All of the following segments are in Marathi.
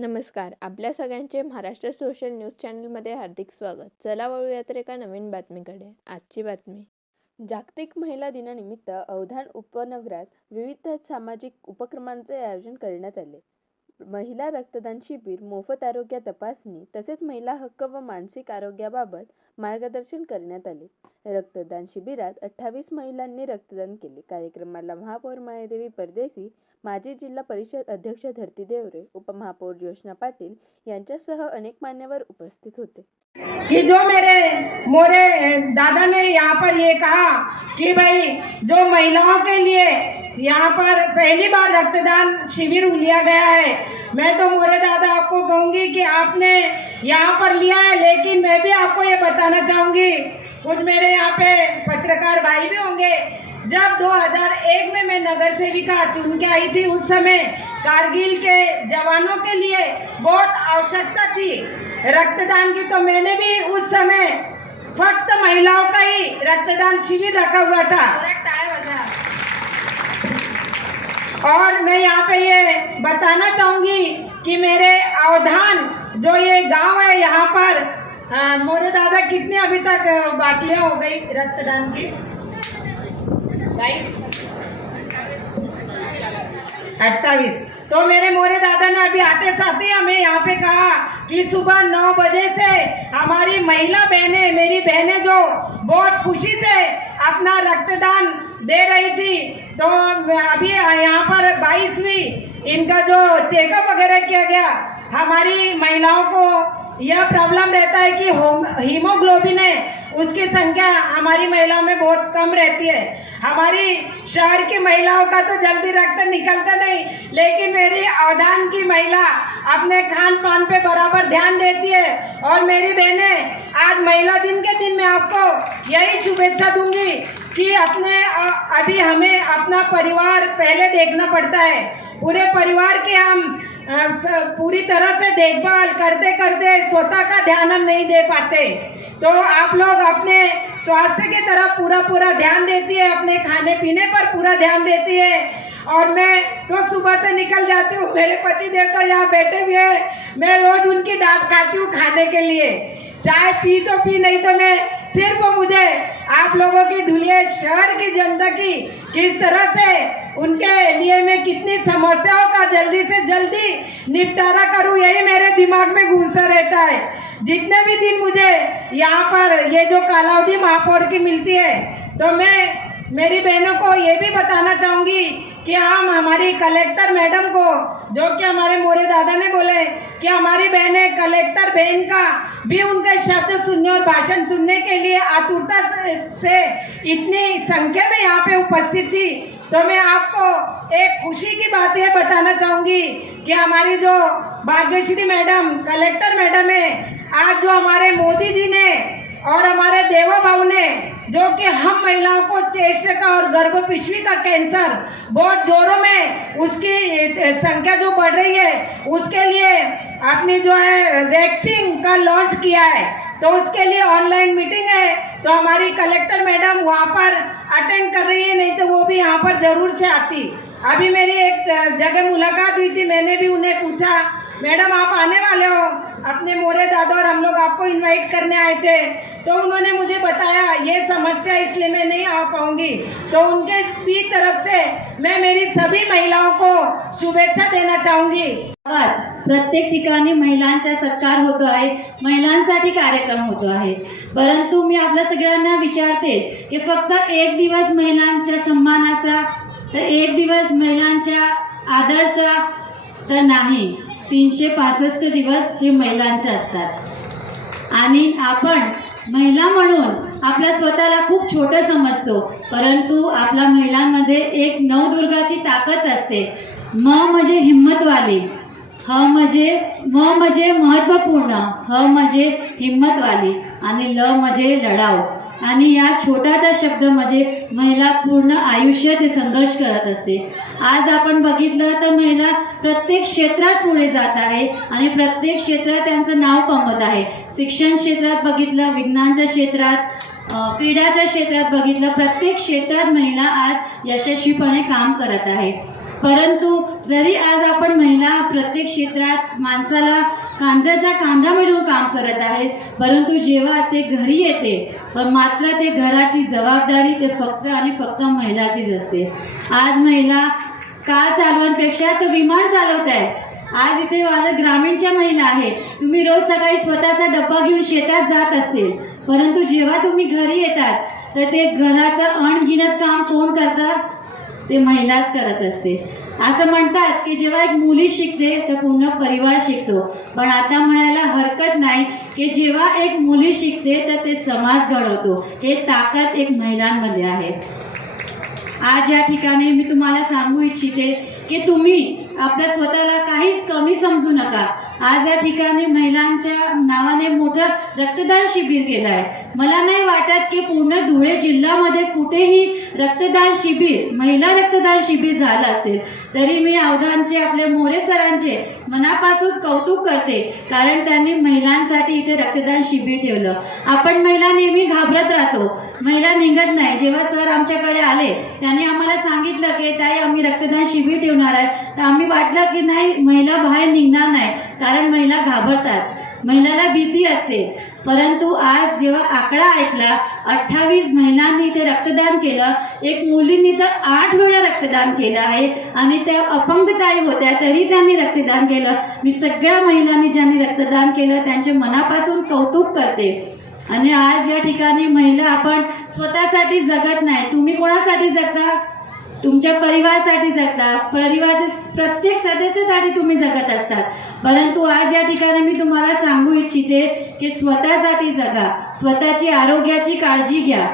नमस्कार. आपल्या सगळ्यांचे महाराष्ट्र सोशल न्यूज चॅनलमध्ये हार्दिक स्वागत. चला वळूया तर एका नवीन बातमीकडे. आजची बातमी. जागतिक महिला दिनानिमित्त अवधान उपनगरात विविध सामाजिक उपक्रमांचे आयोजन करण्यात आले. महिला रक्तदान शिबिर, मोफत आरोग्य तपासणी तसेच महिला हक्क व मानसिक आरोग्याबाबत मार्गदर्शन करण्यात आले. रक्तदान शिबिरात 28 महिलांनी रक्तदान केले. कार्यक्रमाला महापौर मायादेवी परदेशी, माजी जिल्हा परिषद अध्यक्ष धरती देवरे, उपमहापौर ज्योत्सना पाटील यांच्यासह अनेक मान्यवर उपस्थित होते. कि जो मेरे मोरे दादा ने यहाँ पर ये कहा कि भाई जो महिलाओं के लिए यहाँ पर पहली बार रक्तदान शिविर लिया गया है, मैं तो मोरे दादा आपको कहूँगी कि आपने यहाँ पर लिया है, लेकिन मैं भी आपको ये बताना चाहूँगी, कुछ मेरे यहाँ पे पत्रकार भाई भी होंगे, जब 2001 में मैं नगर सेविका चुन के आई थी, उस समय कारगिल के जवानों के लिए बहुत आवश्यकता थी रक्तदान की, तो मैंने भी उस समय फक्त महिलाओं का ही रक्तदान शिविर रखा हुआ था। और मैं यहाँ पे ये बताना चाहूंगी कि मेरे अवधान जो ये गांव है, यहाँ पर मोरे दादा कितने अभी तक बाटियां हो गई रक्तदान की? 28। तो मेरे मोरे दादा ने अभी आते साथ ही हमें यहाँ पे कहा कि सुबह 9 बजे से हमारी महिला बहनें, मेरी बहनें जो बहुत खुशी से अपना रक्तदान दे रही थी, तो अभी यहाँ पर 22वीं इनका जो चेकअप वगैरह किया गया, हमारी महिलाओं को यह प्रॉब्लम रहता है कि हीमोग्लोबिन है, उसकी संख्या हमारी महिलाओं में बहुत कम रहती है। हमारी शहर की महिलाओं का तो जल्दी रक्त निकलता नहीं, लेकिन मेरी अवधान की महिला अपने खान पान पे बराबर ध्यान देती है। और मेरी बहनें, आज महिला दिन के दिन मैं आपको यही शुभेच्छा दूंगी कि अभी हमें अपना परिवार पहले देखना पड़ता है। पूरे परिवार की हम पूरी तरह से देखभाल करते करते स्वतः का ध्यान हम नहीं दे पाते, तो आप लोग अपने स्वास्थ्य की तरफ पूरा ध्यान देती है, अपने खाने पीने पर पूरा ध्यान देती है। और मैं तो सुबह से निकल जाती हूँ, मेरे पति देवता यहाँ बैठे हुए हैं, मैं रोज उनकी डांट खाती हूँ खाने के लिए। चाय पी तो पी, नहीं तो मैं सिर्फ मुझे आप लोगों की धुलिया शहर की जनता की किस तरह से उनके लिए मैं कितनी समस्याओं का जल्दी से जल्दी निपटारा करूं, यही मेरे दिमाग में घुसा रहता है। जितने भी दिन मुझे यहाँ पर ये जो कालावधि महापौर की मिलती है, तो मैं मेरी बहनों को ये भी बताना चाहूँगी कि हम हमारी कलेक्टर मैडम को, जो कि हमारे मोरे दादा ने बोले कि हमारी बहनें कलेक्टर बहन का भी उनके शब्द सुनने और भाषण सुनने के लिए आतुरता से इतनी संख्या में यहाँ पे उपस्थित थी, तो मैं आपको एक खुशी की बात ये बताना चाहूँगी कि हमारी जो भाग्यश्री मैडम कलेक्टर मैडम है, आज जो हमारे मोदी जी ने और हमारे देवा भाव ने, जो कि हम महिलाओं को चेस्ट का और गर्भपिशवी का कैंसर बहुत जोरों में उसकी संख्या जो बढ़ रही है, उसके लिए अपनी जो है वैक्सीन का लॉन्च किया है, तो उसके लिए ऑनलाइन मीटिंग है, तो हमारी कलेक्टर मैडम वहाँ पर अटेंड कर रही है, नहीं तो वो भी यहाँ पर जरूर से आती। अभी मेरी एक जगह मुलाकात हुई थी, मैंने भी उन्हें पूछा, मैडम आप आने वाले हो? अपने मोरे दादा और हम लोग आपको इनवाइट करने आए थे, तो उन्होंने मुझे बताया ये समस्या इसलिए मैं नहीं आ पाऊंगी, तो उनके भी तरफ से मैं मेरी सभी महिलाओं को शुभेच्छा देना चाहूंगी। प्रत्येक ठिकाणी महिलांचा सत्कार होतो आहे, महिलांसाठी कार्यक्रम होतो आहे, परंतु मी आपल्या सगळ्यांना विचारते की फक्त एक दिवस महिलांच्या सन्मानाचा, तर एक दिवस महिलांच्या आदरचा तर नाही, 365 दिवस हे महिलांचे असतात। आणि आपण महिला म्हणून आपल्या स्वतःला खूप छोटं समजतो, परंतु आपल्या महिलांमध्ये एक नवदुर्गाची ताकद असते। म म्हणजे हिम्मतवाली, ह म्हणजे महत्त्वपूर्ण, ह म्हणजे हिम्मतवाली आणि ल म्हणजे लढाऊ। आणि या छोटासा शब्द म्हणजे महिला पूर्ण आयुष्य ते संघर्ष करत असते। आज आपण बघितलं तर महिला प्रत्येक क्षेत्रात पुढे जात आहे आणि प्रत्येक क्षेत्रात त्यांचं नाव कमवत आहे। शिक्षण क्षेत्रात बघितलं, विज्ञानाच्या क्षेत्रात, क्रीडाच्या क्षेत्रात बघितलं, प्रत्येक क्षेत्रात महिला आज यशस्वीपणे काम करत आहे। परंतु जरी आज आपण महिला प्रत्येक क्षेत्रात माणसाला कांद्याचा कांदा मिळून काम करत आहेत, परंतु जेव्हा ते घरी येते पण मात्र ते घराची जबाबदारी ते फक्त आणि फक्त महिलाचीच असते. आज महिला कार चालवण्यापेक्षा तर विमान चालवत आहे. आज इथे माझ्या ग्रामीणच्या महिला आहेत. तुम्ही रोज सकाळी स्वतःचा डब्बा घेऊन शेतात जात असतील, परंतु जेव्हा तुम्ही घरी येतात तर ते घराचं अणगिनत काम कोण करतं? ते महिलाच करत असते. असं म्हणतात की जेव्हा एक मुली शिकते तर पूर्ण परिवार शिकतो, पण आता म्हणायला हरकत नाही की जेव्हा एक मुली शिकते तर ते समाज घडवतो. हे ताकद एक महिलांमध्ये आहे. आज या ठिकाणी मी तुम्हाला सांगू इच्छिते की तुम्ही आपल्या स्वतःला काहीच कमी समजू नका. आज या ठिकाणी महिलांच्या नावाने मोठं रक्तदान शिबिर केलं आहे. मला नाही वाटत की पूर्ण धुळे जिल्ह्यामध्ये कुठेही रक्तदान शिबिर, महिला रक्तदान शिबिर झालं असेल. तरी मी अवधानचे आपले मोरे सरांचे मनापासून कौतुक करते, कारण त्यांनी महिलांसाठी इथे रक्तदान शिबिर ठेवलं. आपण महिला नेहमी घाबरत राहतो, महिला निघत नाही. जेव्हा सर आमच्याकडे आले त्यांनी आम्हाला सांगितलं की ताई आम्ही रक्तदान शिबिर ठेवणार आहे, तर आम्ही वाटलं की नाही महिला बाहेर निघणार नाही, कारण महिला घाबरतात, महिलाला भीती असते. परंतु आज जेव्हा आकडा ऐकला 28 महिलांनी इथे रक्तदान केलं. एक मुलींनी तर 8 वेळा रक्तदान केलं आहे आणि त्या अपंगताई होत्या तरी त्यांनी रक्तदान केलं. मी सगळ्या महिलांनी ज्यांनी रक्तदान केलं त्यांचे मनापासून कौतुक करते. आणि आज या ठिकाणी महिला आपण स्वतःसाठी जगत नाही. तुम्ही कोणासाठी जगता? तुमच्या परिवारासाठी जगता. परिवाराच्या प्रत्येक सदस्यासाठी तुम्ही जगत असतात. परंतु आज या ठिकाणी मी तुम्हाला सांगू इच्छिते की स्वतःसाठी जगा, स्वतःची आरोग्याची काळजी घ्या.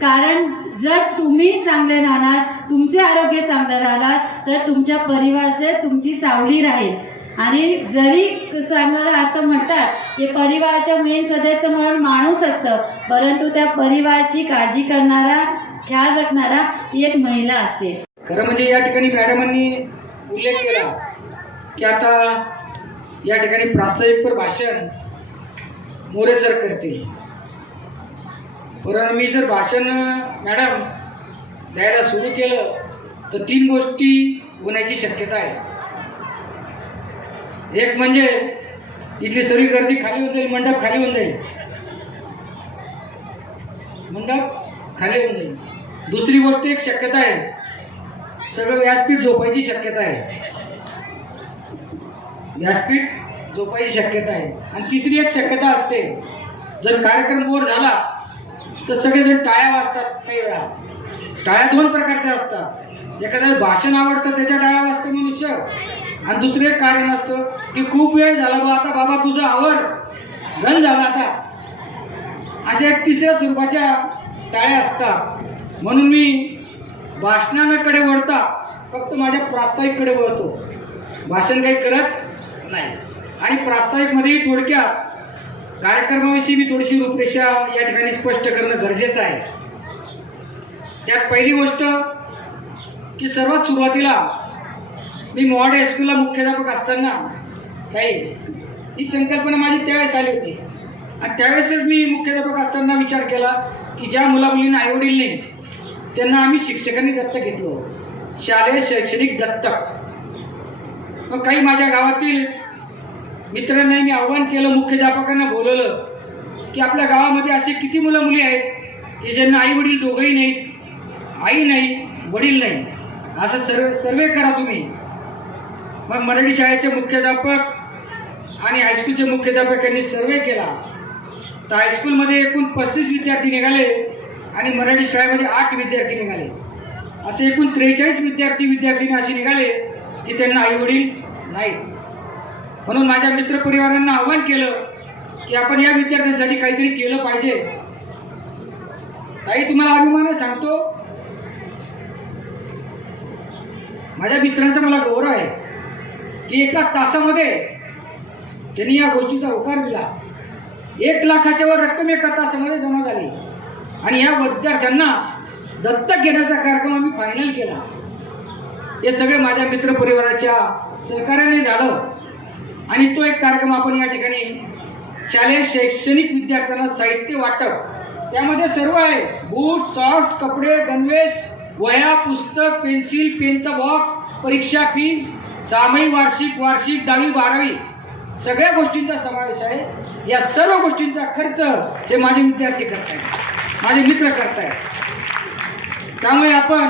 कारण जर तुम्ही चांगले राहणार, तुमचे आरोग्य चांगलं राहणार, तर तुमच्या परिवाराचे तुमची सावली राहील. आणि जरी सांगायला असं म्हणतात की परिवाराच्या मेन सदस्य म्हणून माणूस असतं, परंतु त्या परिवाराची काळजी करणारा, ख्याल रखणारा ही एक महिला असते. खरं म्हणजे या ठिकाणी मॅडमांनी उल्लेख केला की आता या ठिकाणी प्रास्ताविकपर भाषण मोरे सर करतील. परंतु मी जर भाषण मॅडम द्यायला सुरू केलं तर 3 गोष्टी होण्याची शक्यता आहे. एक म्हणजे इथली सगळी गर्दी खाली होऊन जाईल, मंडप खाली होऊन जाईल, मंडप खाली होऊन जाईल. दुसरी गोष्ट एक शक्यता आहे, सगळं व्यासपीठ झोपायची शक्यता आहे, व्यासपीठ झोपायची शक्यता आहे. आणि तिसरी एक शक्यता असते, जर कार्यक्रम बोर झाला तर सगळेजण टाळ्या वाजतात. काही वेळा टाळ्या 2 प्रकारच्या असतात. एखाद्याला भाषण आवडतं त्याच्या टाळ्या वाजतं मनुष्य, आणि दुसरं एक कारण असतं की खूप वेळ झाला बा, आता बाबा तुझं आवर घन झाला आता, अशा एक तिसऱ्या स्वरूपाच्या टाळ्या असतात. म्हणून मी भाषणाकडे वळता फक्त माझ्या प्रास्ताविककडे वळतो, भाषण काही करत नाही. आणि प्रास्ताविकमध्येही थोडक्यात कार्यक्रमाविषयी मी थोडीशी रूपरेषा या ठिकाणी स्पष्ट करणं गरजेचं आहे. त्यात पहिली गोष्ट की सर्वात सुरुवातीला मी मोहाडे हायस्कूलला मुख्याध्यापक असताना ही संकल्पना माझी त्यावेळेस आली होती. आणि त्यावेळेसच मी मुख्याध्यापक असताना विचार केला की ज्या मुलामुलींना आईवडील नाही त्यांना आम्ही शिक्षकांनी दत्तक घेतलो, शालेय शैक्षणिक दत्तक. मग काही माझ्या गावातील मित्रांनी मी आव्हान केलं, मुख्याध्यापकांना बोलवलं की आपल्या गावामध्ये असे किती मुलं मुली आहेत की ज्यांना आई वडील दोघंही नाहीत, आई नाही वडील नाही, असं सर्वे करा तुम्ही. मग मराठी शाळेचे मुख्याध्यापक आणि हायस्कूलचे मुख्याध्यापकांनी सर्वे केला, तर हायस्कूलमध्ये एकूण 35 विद्यार्थी निघाले आणि मराठी शाळेमध्ये 8 विद्यार्थी निघाले. असे एकूण 43 विद्यार्थीनी असे निघाले की त्यांना आईवडील नाही. म्हणून माझ्या मित्रपरिवारांना आव्हान केलं की आपण या विद्यार्थ्यांसाठी काहीतरी केलं पाहिजे. काही तुम्हाला अभिमानाने सांगतो, माझ्या मित्रांचा मला गौरव आहे की 1 तासामध्ये त्यांनी या गोष्टीचा होकार दिला. 1 लाखाच्या वर रक्कम 1 तासामध्ये जमा झाली आणि या विद्यार्थ्यांना दत्तक घेण्याचा कार्यक्रम आम्ही फायनल केला. हे सगळे माझ्या मित्रपरिवाराच्या सहकार्याने झालं. आणि तो एक कार्यक्रम आपण या ठिकाणी शालेय शैक्षणिक विद्यार्थ्यांना साहित्य वाटप, त्यामध्ये सर्व आहे, बूट, सॉक्स, कपडे, गणवेश, वह्या, पुस्तक, पेन्सिल, पेनचा बॉक्स, परीक्षा फी, सामायिक, वार्षिक 10वी 12वी सगळ्या गोष्टींचा समावेश आहे। या सर्व गोष्टींचा खर्च हे माझे विद्यार्थी करतायत, माझे मित्र करतायत। त्यामुळे आपण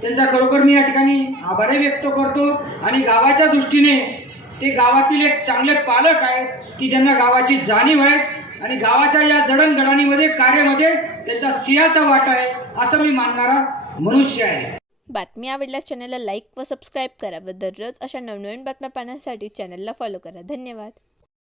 त्यांचा खरोखर मी या ठिकाणी आभारही व्यक्त करतो आणि गावाच्या दृष्टीने ते गावातील एक चांगले पालक आहेत की ज्यांना गावाची जाणीव आहे आणि गावाच्या या जडणघडणीमध्ये कार्यामध्ये त्यांचा सिंहाचा वाटा आहे असं मी मानणारा मनुष्य आहे। बातमी आवडल्यास चॅनलला लाईक व सबस्क्राईब करा व दररोज अशा नवनवीन बातम्या पाहण्यासाठी चॅनलला फॉलो करा। धन्यवाद।